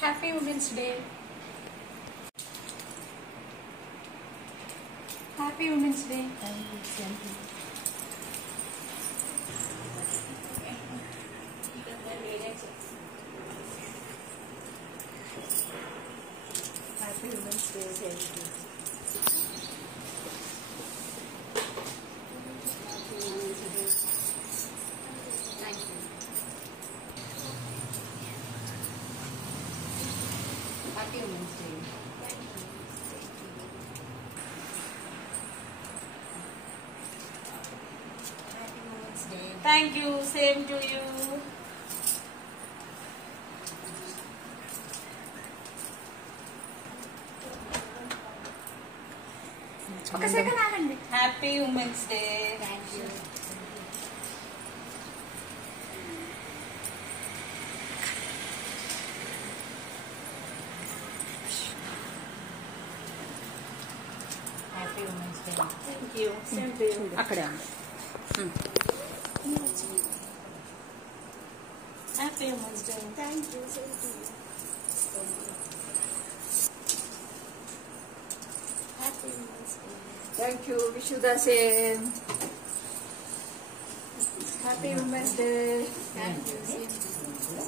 Happy Women's Day. Happy Women's Day. Happy Women's Day. Thank you. Happy Women's Day. Happy Women's Day. Thank you. Same to you. ఒక second ఆగండి. Happy Women's Day. Thank you. Happy Women's Day. Thank you. Same to you. అక్కడే ఉంది. Happy Women's Day. Thank you. Same to you. Happy Women's Day. Thank you. Wish you the same. Happy Women's Day. Thank you. Same to you.